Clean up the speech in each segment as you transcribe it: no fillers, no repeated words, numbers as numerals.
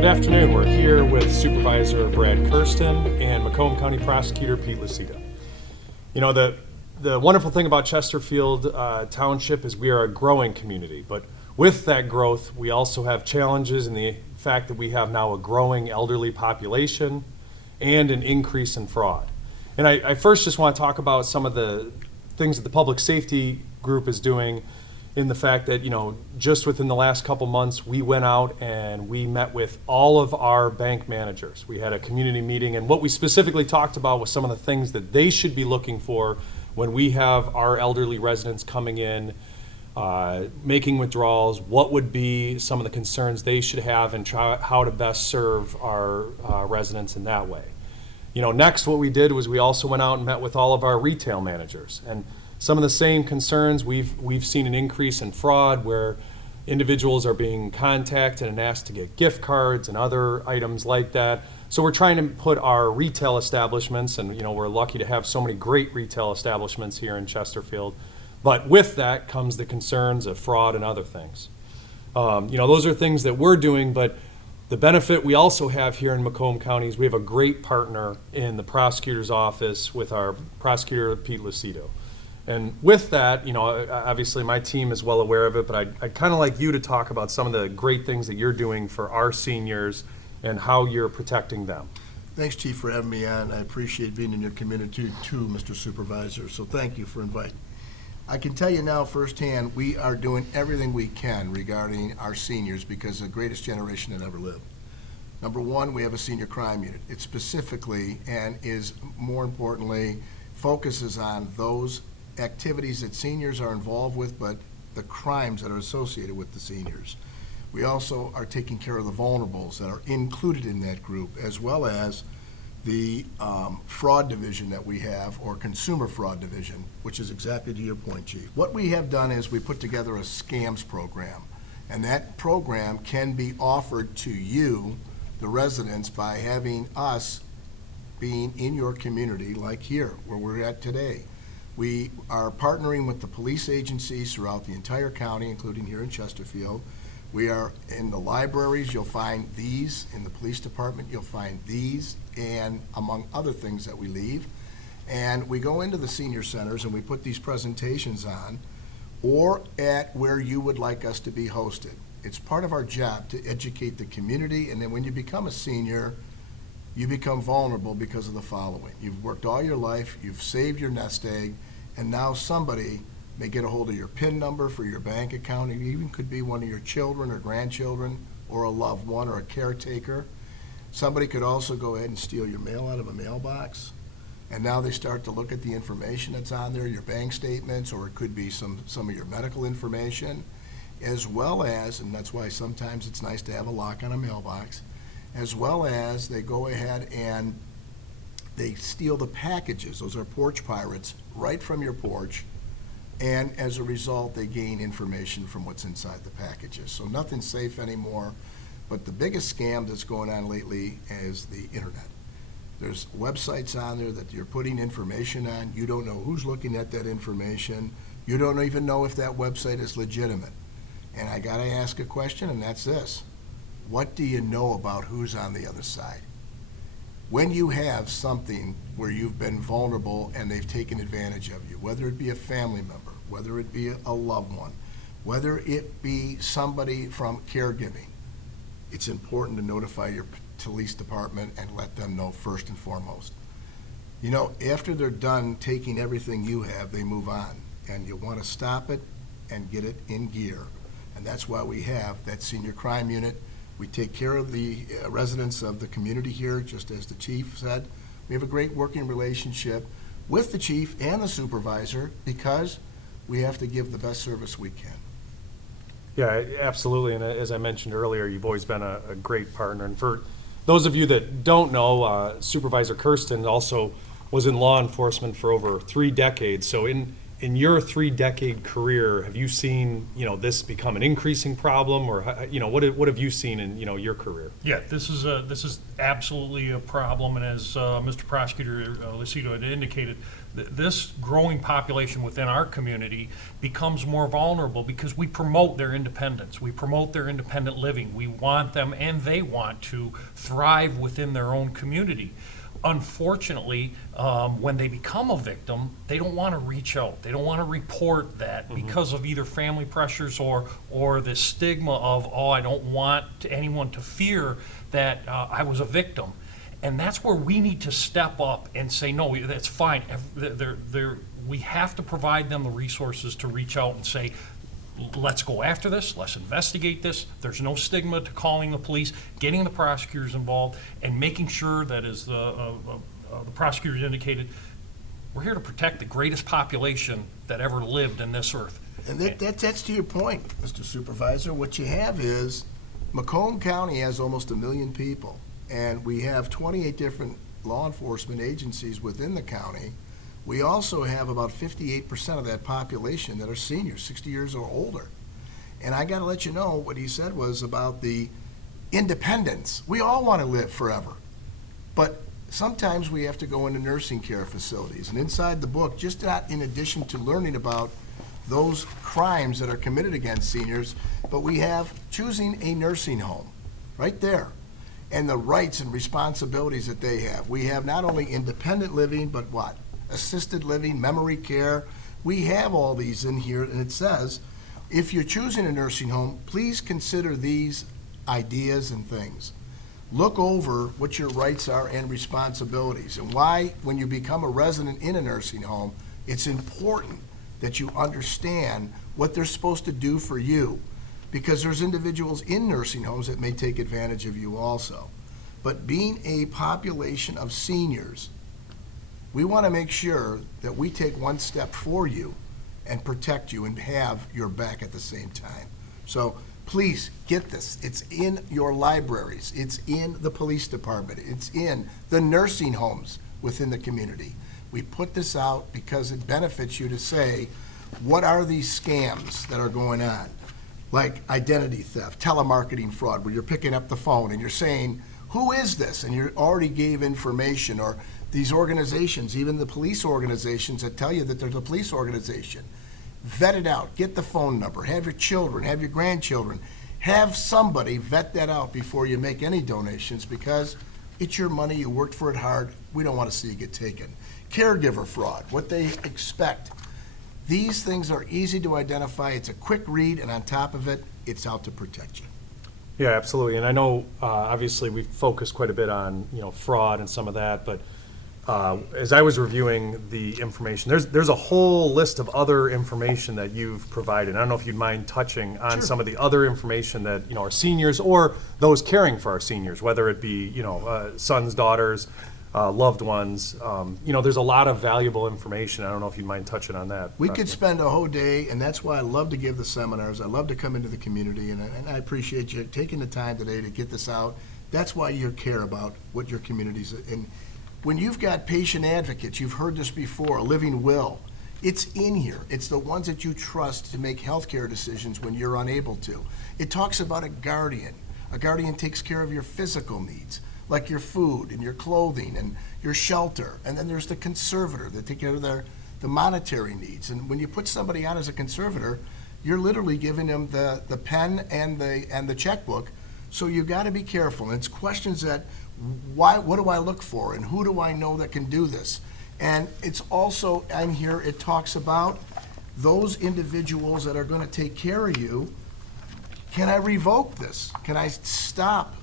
Good afternoon. We're here with Supervisor Brad Kersten and Macomb County Prosecutor Pete Lucido. You know, the wonderful thing about Chesterfield Township is we are a growing community, but with that growth, we also have challenges in the fact that we have now a growing elderly population and an increase in fraud. And I first just want to talk about some of the things that the public safety group is doing in the fact that, you know, just within the last couple months, we went out and we met with all of our bank managers. We had a community meeting, and what we specifically talked about was some of the things that they should be looking for when we have our elderly residents coming in, making withdrawals, what would be some of the concerns they should have, and try how to best serve our residents in that way. You know, next what we did was we also went out and met with all of our retail managers, and some of the same concerns. We've seen an increase in fraud where individuals are being contacted and asked to get gift cards and other items like that. So we're trying to put our retail establishments, and you know, we're lucky to have so many great retail establishments here in Chesterfield, but with that comes the concerns of fraud and other things. You know, those are things that we're doing, but the benefit we also have here in Macomb County is we have a great partner in the prosecutor's office with our prosecutor, Pete Lucido. And with that, you know, obviously my team is well aware of it, but I'd kind of like you to talk about some of the great things that you're doing for our seniors and how you're protecting them. Thanks, Chief, for having me on. I appreciate being in your community too, Mr. Supervisor, so thank you for inviting. I can tell you now firsthand, we are doing everything we can regarding our seniors because the greatest generation that ever lived. Number one, we have a senior crime unit. It specifically, and is more importantly, focuses on those activities that seniors are involved with, but the crimes that are associated with the seniors. We also are taking care of the vulnerables that are included in that group, as well as the fraud division that we have, or consumer fraud division, which is exactly to your point, Chief. What we have done is we put together a scams program, and that program can be offered to you, the residents, by having us being in your community, like here, where we're at today. We are partnering with the police agencies throughout the entire county, including here in Chesterfield. We are in the libraries, you'll find these. In the police department, you'll find these, and among other things that we leave. And we go into the senior centers and we put these presentations on, or at where you would like us to be hosted. It's part of our job to educate the community, and then when you become a senior, you become vulnerable because of the following. You've worked all your life, you've saved your nest egg, and now somebody may get a hold of your PIN number for your bank account. It even could be one of your children or grandchildren or a loved one or a caretaker. Somebody could also go ahead and steal your mail out of a mailbox. And now they start to look at the information that's on there, your bank statements, or it could be some of your medical information, as well as, and that's why sometimes it's nice to have a lock on a mailbox, as well as they go ahead and they steal the packages. Those are porch pirates right from your porch, and as a result they gain information from what's inside the packages. So nothing's safe anymore, but the biggest scam that's going on lately is the internet. There's websites on there that you're putting information on. You don't know who's looking at that information. You don't even know if that website is legitimate. And I gotta ask a question, and that's this. What do you know about who's on the other side? When you have something where you've been vulnerable and they've taken advantage of you, whether it be a family member, whether it be a loved one, whether it be somebody from caregiving, it's important to notify your police department and let them know first and foremost. You know, after they're done taking everything you have, they move on, and you want to stop it and get it in gear. And that's why we have that senior crime unit. We take care of the residents of the community here, just as the chief said. We have a great working relationship with the chief and the supervisor because we have to give the best service we can. Yeah, absolutely. And as I mentioned earlier, you've always been a great partner. And for those of you that don't know, Supervisor Kersten also was in law enforcement for over 3 decades. So in your 3-decade career, have you seen, you know, this become an increasing problem, or you know, what have you seen in, you know, your career? Yeah, this is absolutely a problem, and as Mr. Prosecutor Lucido had indicated, this growing population within our community becomes more vulnerable because we promote their independence. We promote their independent living. We want them, and they want to thrive within their own community. Unfortunately, when they become a victim, they don't want to reach out. They don't want to report that because of either family pressures or the stigma of, oh, I don't want anyone to fear that I was a victim. And that's where we need to step up and say, no, that's fine. We have to provide them the resources to reach out and say, let's go after this, let's investigate this. There's no stigma to calling the police, getting the prosecutors involved, and making sure that, as the prosecutors indicated, we're here to protect the greatest population that ever lived in this earth. And that's to your point, Mr. Supervisor. What you have is Macomb County has almost 1 million people, and we have 28 different law enforcement agencies within the county. We also have about 58% of that population that are seniors, 60 years or older. And I got to let you know what he said was about the independence. We all want to live forever. But sometimes we have to go into nursing care facilities. And inside the book, just not in addition to learning about those crimes that are committed against seniors, but we have choosing a nursing home right there, and the rights and responsibilities that they have. We have not only independent living, but what? Assisted living, memory care. We have all these in here, and it says, if you're choosing a nursing home, please consider these ideas and things. Look over what your rights are and responsibilities, and why, when you become a resident in a nursing home, it's important that you understand what they're supposed to do for you, because there's individuals in nursing homes that may take advantage of you also. But being a population of seniors, we want to make sure that we take one step for you and protect you and have your back at the same time. So please get this. It's in your libraries. It's in the police department. It's in the nursing homes within the community. We put this out because it benefits you to say, what are these scams that are going on? Like identity theft, telemarketing fraud, where you're picking up the phone and you're saying, who is this? And you already gave information, or these organizations, even the police organizations that tell you that there's a police organization. Vet it out, get the phone number, have your children, have your grandchildren, have somebody vet that out before you make any donations, because it's your money, you worked for it hard, we don't want to see you get taken. Caregiver fraud, what they expect. These things are easy to identify, it's a quick read, and on top of it, it's out to protect you. Yeah, absolutely. And I know, obviously, we've focused quite a bit on, fraud and some of that, but as I was reviewing the information, there's a whole list of other information that you've provided. I don't know if you'd mind touching on Sure. some of the other information that, our seniors or those caring for our seniors, whether it be, sons, daughters, loved ones. There's a lot of valuable information. I don't know if you'd mind touching on that. We could spend a whole day, and that's why I love to give the seminars. I love to come into the community, and I appreciate you taking the time today to get this out. That's why you care about what your community's in. When you've got patient advocates, you've heard this before, a living will, it's in here. It's the ones that you trust to make healthcare decisions when you're unable to. It talks about a guardian. A guardian takes care of your physical needs, like your food and your clothing and your shelter. And then there's the conservator that take care of the monetary needs. And when you put somebody out as a conservator, you're literally giving them the pen and the checkbook. So you've got to be careful. And it's questions that, what do I look for, and who do I know that can do this? And it's also, in here, it talks about those individuals that are going to take care of you. Can I revoke this? Can I stop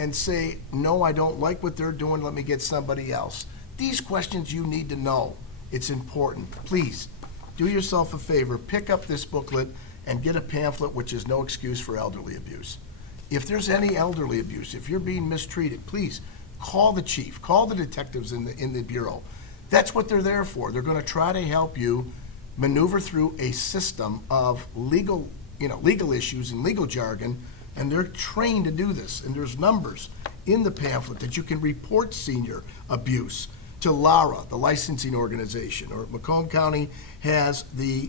and say, no, I don't like what they're doing, let me get somebody else? These questions you need to know. It's important. Please, do yourself a favor, pick up this booklet and get a pamphlet, which is No Excuse for Elderly Abuse. If there's any elderly abuse, if you're being mistreated, please call the chief, call the detectives in the bureau. That's what they're there for. They're going to try to help you maneuver through a system of legal issues and legal jargon, and they're trained to do this. And there's numbers in the pamphlet that you can report senior abuse to LARA, the licensing organization, or Macomb County has the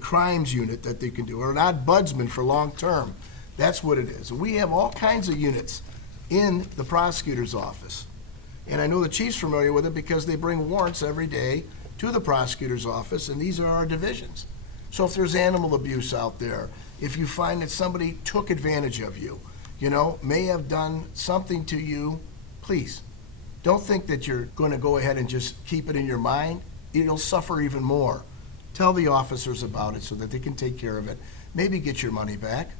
crimes unit that they can do, or an ombudsman for long term. That's what it is. We have all kinds of units in the prosecutor's office. And I know the chief's familiar with it because they bring warrants every day to the prosecutor's office, and these are our divisions. So if there's animal abuse out there, if you find that somebody took advantage of you, may have done something to you, please, don't think that you're going to go ahead and just keep it in your mind. It'll suffer even more. Tell the officers about it so that they can take care of it. Maybe get your money back.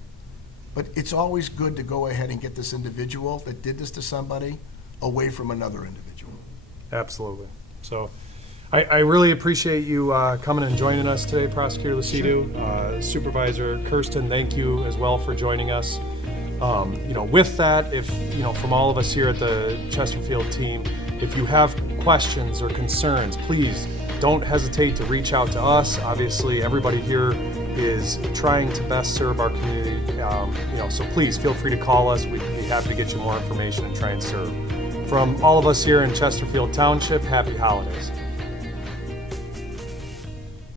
But it's always good to go ahead and get this individual that did this to somebody away from another individual. Absolutely. So I really appreciate you coming and joining us today, Prosecutor Lucido. Supervisor Kersten, thank you as well for joining us. With that, if, from all of us here at the Chesterfield team, if you have questions or concerns, please don't hesitate to reach out to us. Obviously, everybody here is trying to best serve our community. So please feel free to call us. We'd be happy to get you more information and try and serve. From all of us here in Chesterfield Township, happy holidays.